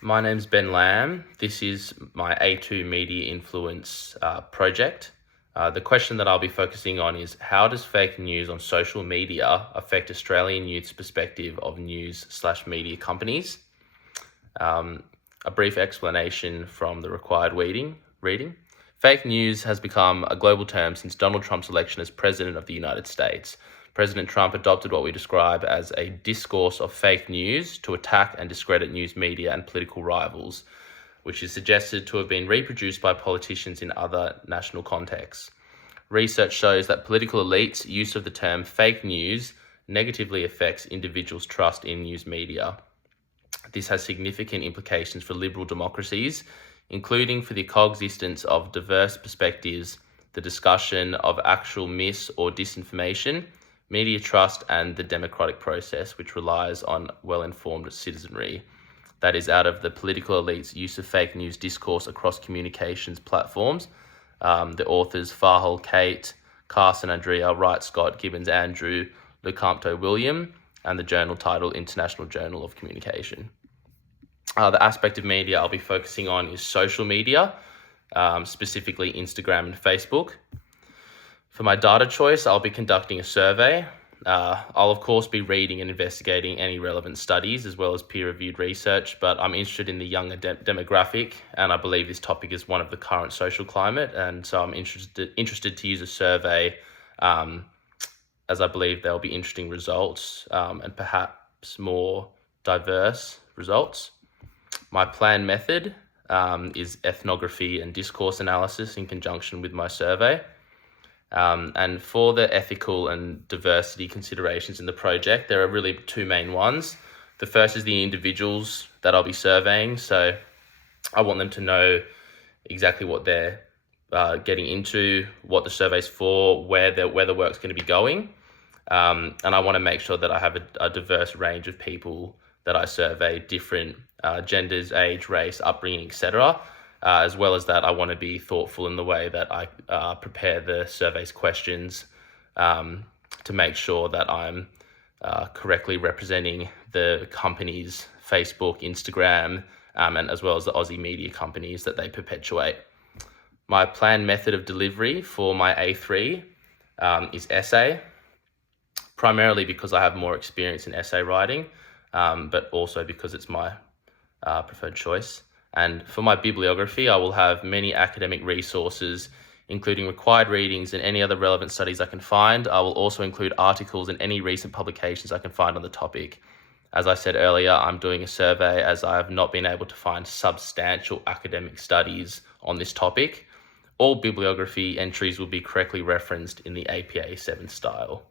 My name's Ben Lamb. This is my A2 Media Influence project. The question that I'll be focusing on is, how does fake news on social media affect Australian youth's perspective of news/media companies? A brief explanation from the required reading. Fake news has become a global term since Donald Trump's election as President of the United States. President Trump adopted what we describe as a discourse of fake news to attack and discredit news media and political rivals, which is suggested to have been reproduced by politicians in other national contexts. Research shows that political elites' use of the term fake news negatively affects individuals' trust in news media. This has significant implications for liberal democracies, including for the coexistence of diverse perspectives, the discussion of actual mis or disinformation, media trust, and the democratic process, which relies on well-informed citizenry. That is out of the political elite's use of fake news discourse across communications platforms. The authors Fahal Kate, Carson Andrea, Wright Scott, Gibbons Andrew, Lecompto William, and the journal titled International Journal of Communication. The aspect of media I'll be focusing on is social media, specifically Instagram and Facebook. For my data choice, I'll be conducting a survey. I'll of course be reading and investigating any relevant studies as well as peer-reviewed research, but I'm interested in the younger demographic, and I believe this topic is one of the current social climate, and so I'm interested to use a survey as I believe there'll be interesting results and perhaps more diverse results. My planned method is ethnography and discourse analysis in conjunction with my survey. And for the ethical and diversity considerations in the project, there are really two main ones. The first is the individuals that I'll be surveying. So I want them to know exactly what they're getting into, what the survey's for, where the work's going to be going. And I want to make sure that I have a diverse range of people that I survey, different genders, age, race, upbringing, etc. As well as that, I want to be thoughtful in the way that I prepare the survey's questions to make sure that I'm correctly representing the companies, Facebook, Instagram, and as well as the Aussie media companies that they perpetuate. My planned method of delivery for my A3 is essay, primarily because I have more experience in essay writing, but also because it's my preferred choice. And for my bibliography, I will have many academic resources, including required readings and any other relevant studies I can find. I will also include articles and any recent publications I can find on the topic. As I said earlier, I'm doing a survey as I have not been able to find substantial academic studies on this topic. All bibliography entries will be correctly referenced in the APA 7 style.